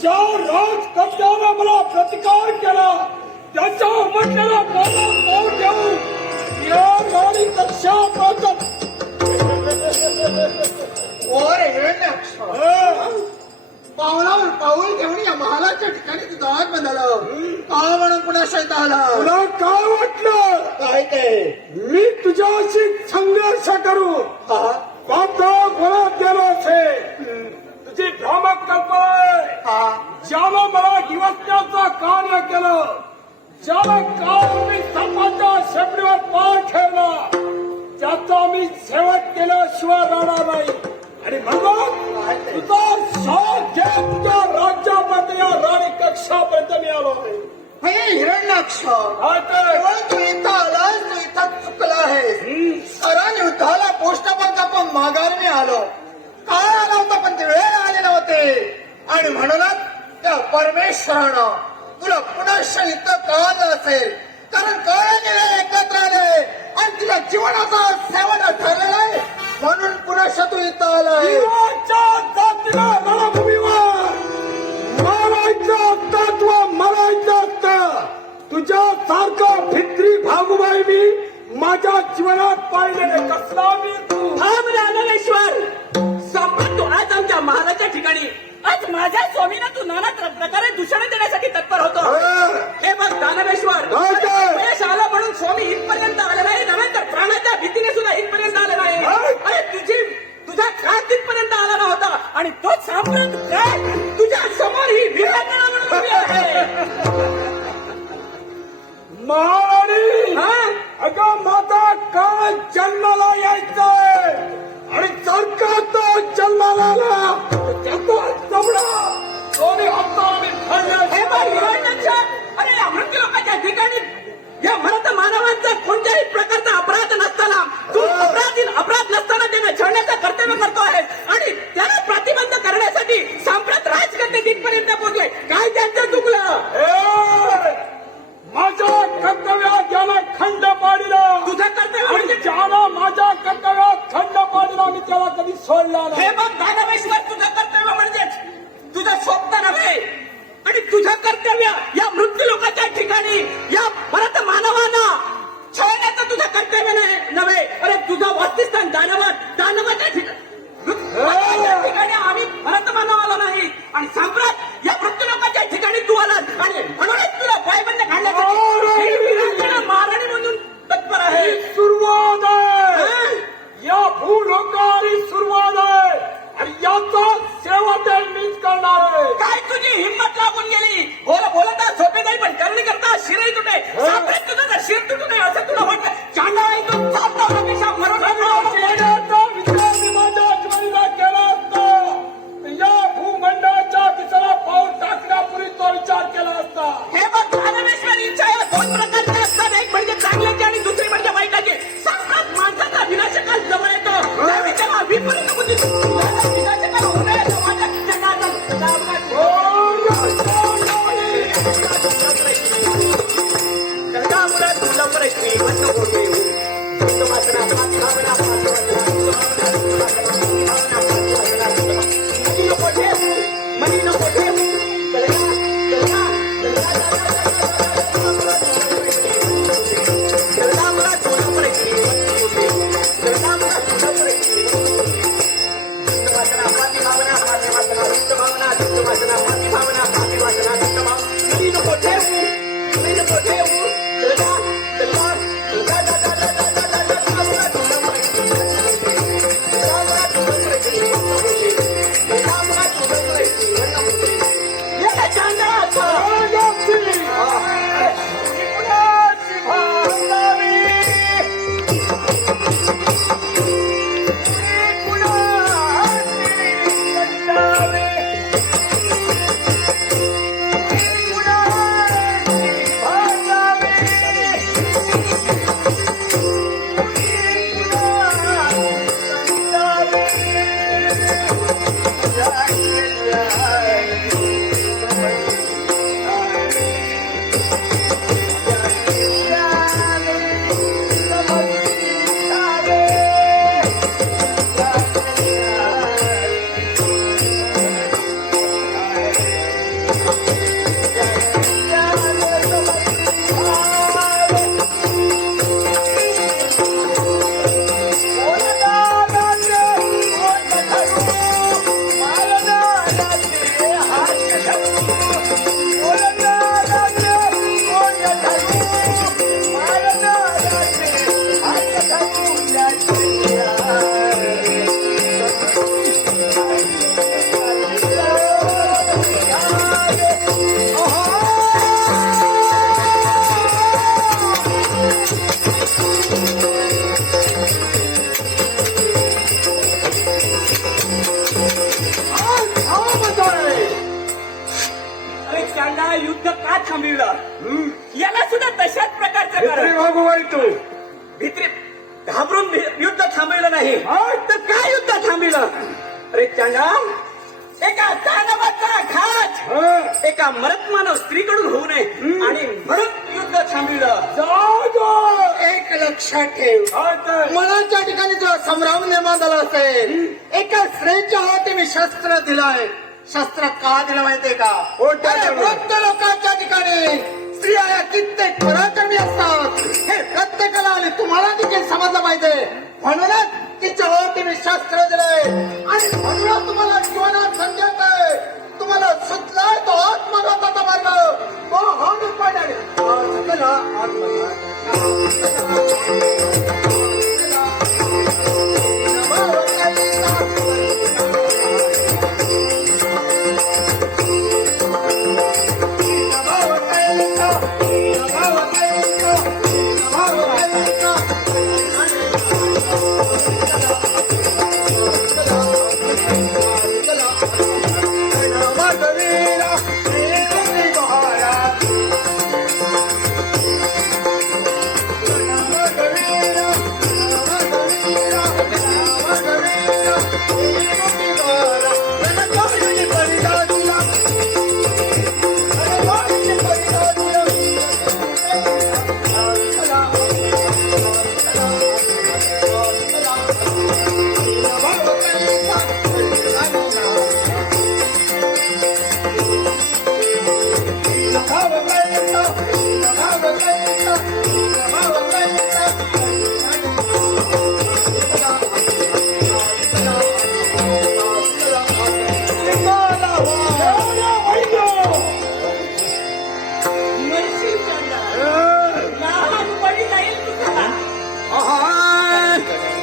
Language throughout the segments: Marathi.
ज्या राजकन्याने मला प्रतिकार केला त्याच्या म्हटलेला मला पाऊल घेऊन या राणी कक्षा और हिरण्याक्ष पावलावर पाऊल घेऊन या महालाच्या ठिकाणी तुझं आत बनवलं का म्हणून पुन्हा शैत आला तुला काय वाटलं काय ते मी तुझ्याशी संघर्ष करू कोणता घोळात गेलो असेल तुझी भ्रामक कल्पना आहे ज्यानं मला दिवसण्याचं कार्य केलं ज्याला काल मी सर्पाच्या शेपडीवर पाय ठेवला त्याचा मी शेवट केल्याशिवाय राहणार नाही आणि म्हणून तुझा शोध घेत तुझ्या राज्यामध्ये या राणी कक्षापर्यंत मी आलो आहे. हे हिरण्याक्ष केवळ तू इथं आलास तू इथं चुकला आहे सरांनी युद्धाला पोस्टापर्यंत आपण माघारी आलो काय आला होता पण ते वेळ आले नव्हते आणि म्हणूनच त्या परमेश्वरानं तुला पुन्हा इथं काढलं असेल कारण कळले वेळ एकत्र आले आणि तुझ्या जीवनाचा सेवन ठरलेला आहे म्हणून पुन्हा तू इथं आलाय जीवाच्या जातीला रणभूमीवर मारायचं असतं तुला मरायचं असतं तुझ्यासारखा भित्री भागूबाई मी माझ्या जीवनात पाहिलेले कसला मी तू थांब रामेश्वर संपत तू आज आमच्या महालाच्या ठिकाणी आज माझ्या स्वामींना तू नाना प्रकारे दूषण देण्यासाठी तत्पर होतो हे बघ दानवेश्वर यश आलं म्हणून स्वामी इथपर्यंत आले नाही नव्हे तर प्राणाच्या भीतीने सुद्धा इथपर्यंत आले नाही अरे तुझा काळ तिथपर्यंत आला नव्हता आणि तो सांप्रत काय तुझ्या समोर ही विराटना म्हणून उभी आहे महाराणी अगं माझा काळ जन्माला यायचंय आणि जर का तो जन्माला आला त्याचा जबडा दोन्ही हाताने हे बघ हिरण्याक्ष अरे या मृत्यू लोकांच्या ठिकाणी या मरत मानवांचा कोणत्याही प्रकारचा अपराध नसताना तू अपराध नसताना त्यांना छळण्याचं कर्तव्य करतो आहेस आणि त्याला प्रतिबंध करण्यासाठी सांप्रत राजकन्या तिथपर्यंत पोहोचले काय त्यांचं चुकलं माझ्या कर्तव्यात ज्याला खंड पाडिला तुझं कर्तव्य आणि ज्याला माझ्या कर्तव्यात खंड पाडिला मी त्याला कधी सोडला नाही हे बघ दानवेश्वर तुझं कर्तव्य म्हणजेच तुझं स्वप्न नव्हे आणि तुझं कर्तव्य या मृत्यू लोकांच्या ठिकाणी या परत मानवांना छळण्याचं तुझं कर्तव्य नव्हे अरे तुझं वास्तस्थान दानवाच्या ठिकाणी आम्ही परत मानव आलो नाही आणि सांप्रत या मृत्यू लोकांच्या ठिकाणी तू आलास आणि म्हणूनच तुला पायबंद घालण्यासाठी महाराणी म्हणून तत्पर आहे सुरुवात आहे या भूलोकाची सुरुवात आहे आणि याचा शेवट मीच करणार आहे काय तुझी हिंमत लागून गेली बोलता झोपे नाही पण करणी करता शिरही तुटे सांप्रत तुझं जर शिर तुटू नये असं तुला वाटतं चांडा आहे तू चालता हमेशा मरण या भूमंडळाच्या दिशेला पाऊल टाकण्यापूर्वी तो विचार केला असता हे बघ दानवेश्वर इच्छा या दोन प्रकारच्या असतात एक म्हणजे चांगल्याची आणि दुसरी म्हणजे वाईटाची सांप्रत माणसाचा विनाशकाल जवळ येतो त्या विचारा विपरीत बुद्धी विनाशकाल होऊ नये असं त्यांना युद्ध का थांबविलं याला सुद्धा तशाच प्रकारचं भित्री कारण. भागूबाई तू भित्री घाबरून युद्ध थांबविलं नाही तर काय युद्ध थांबविलं. अरे त्यांना एका दानवाचा घात एका मरत मानव स्त्रीकडून होऊ नये आणि म्हणून युद्ध थांबविलं. जाऊ दो. एक लक्षात ठेव, मला ज्या ठिकाणी तुला संभ्रम निर्माण झाला असेल, एका स्त्रीच्या हाती मी शस्त्र दिलंय. शस्त्र का दिलं माहितीये का? अरे वृद्ध लोकांच्या ठिकाणी स्त्रिया या कित्येक पराक्रमी असतात हे प्रत्येकाला आणि तुम्हाला देखील समजलं पाहिजे. म्हणूनच तिच्या हाती मी शस्त्र दिलंय आणि म्हणूनच तुम्हाला जीवनात संदेश आहे. तुम्हाला सुचलाय तो आत्मघाताचा मार्ग, तो हा निर्माण आहे. सुचला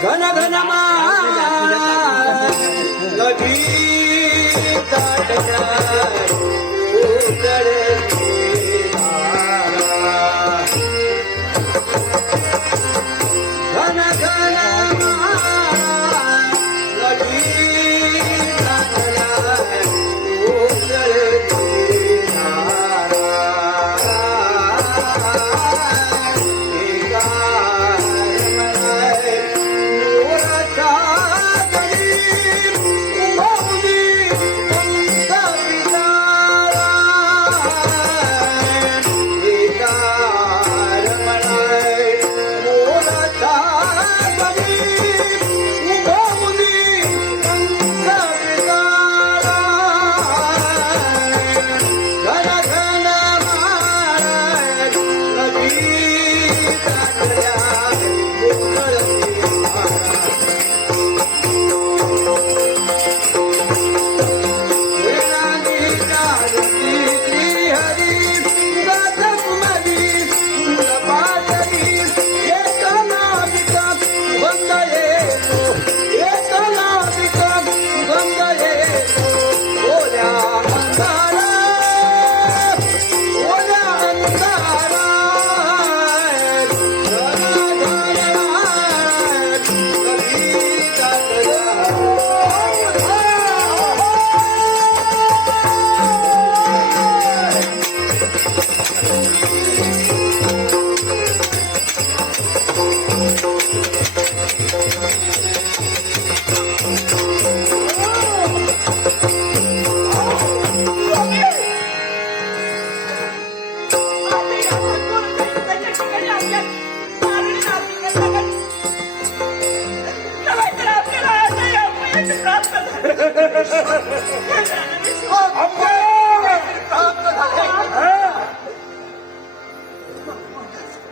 घन घन नदी घन घन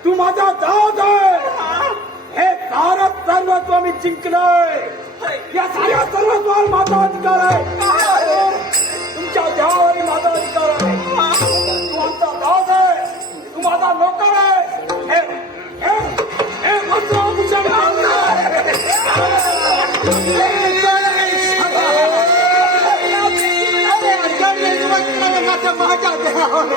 तू माझा दाद आहे. हे सारं सर्वस्व मी जिंकलंय. या साऱ्या सर्वस्वावर माझा अधिकार आहे. तुमच्या देहावर माझा अधिकार आहे. तू आमचा दाद आहे. तू माझा नोकर आहे. हे वस्त्रभूषण माझ्या देहावर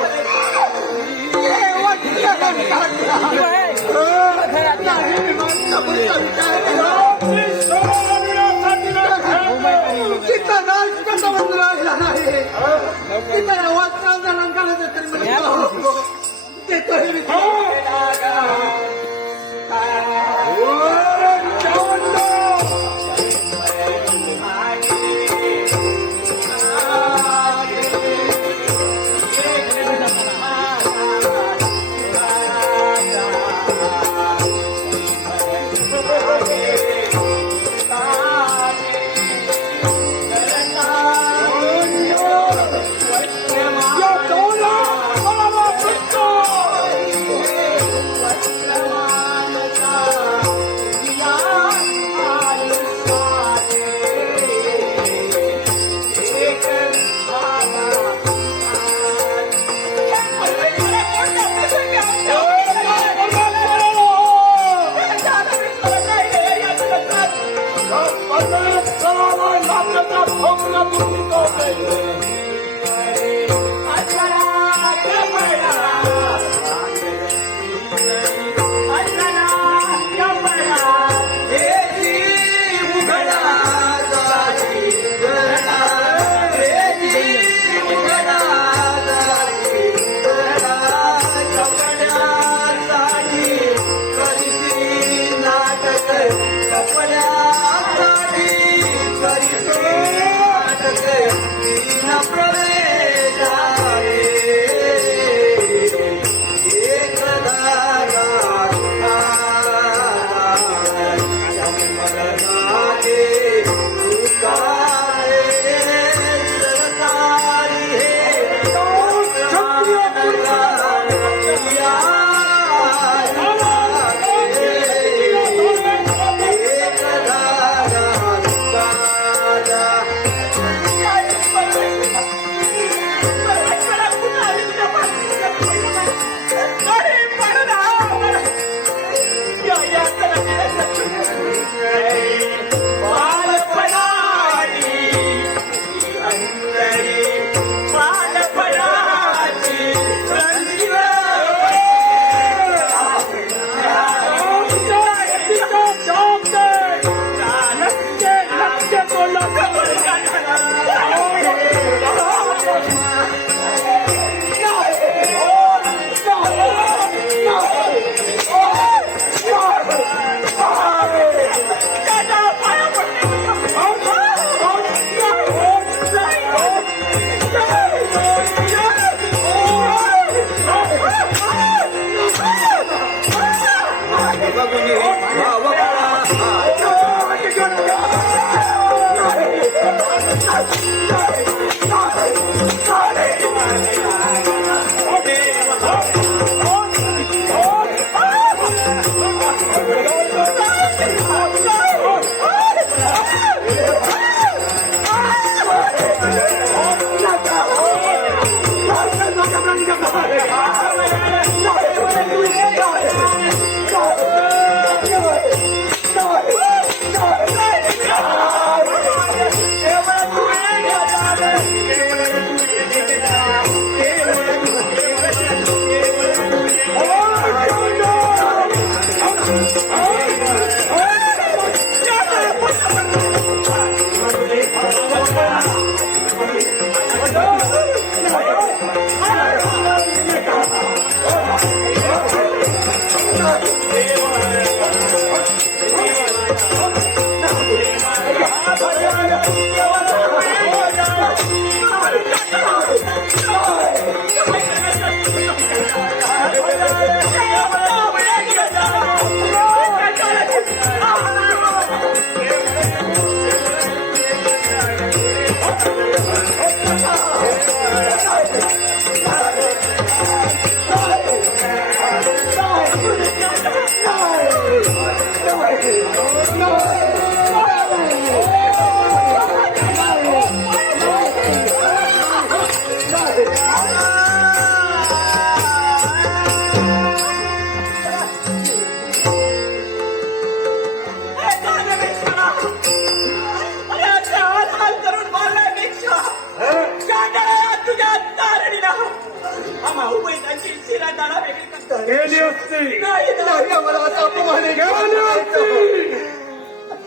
गेली असती नाही आम्हाला असा अपमान आहे. गेली असती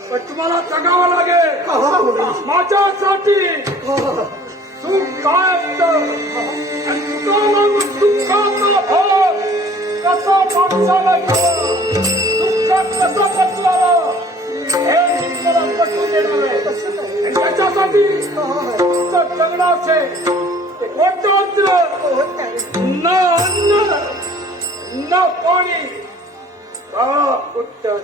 पण तुम्हाला जगावं लागेल माझ्यासाठी. सुख काय असतं आणि दुःखाचा भाव कसा माणसाला घ्यावा, दुःखात कसं बसलावं हे मी तुम्हाला पटवून देणार आहे. आणि त्याच्यासाठी तुमचं जगणं असेल ते कोणतं असलं न अन्न न पाणी उत्तर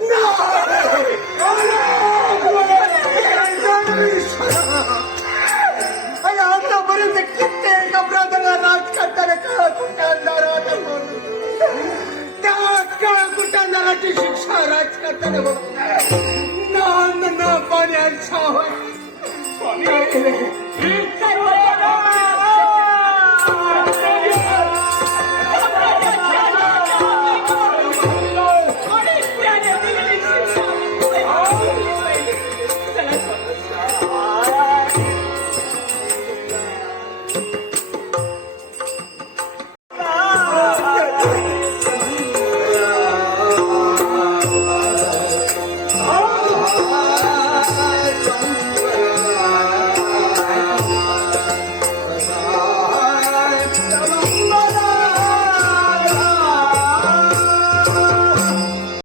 आतापर्यंत कित्येक अपराधाला राज करताना काळा कुटांदारा त्या काळा कुटांदाराची शिक्षा राज करताना ना अन्न ना पाणी अच्छा होय.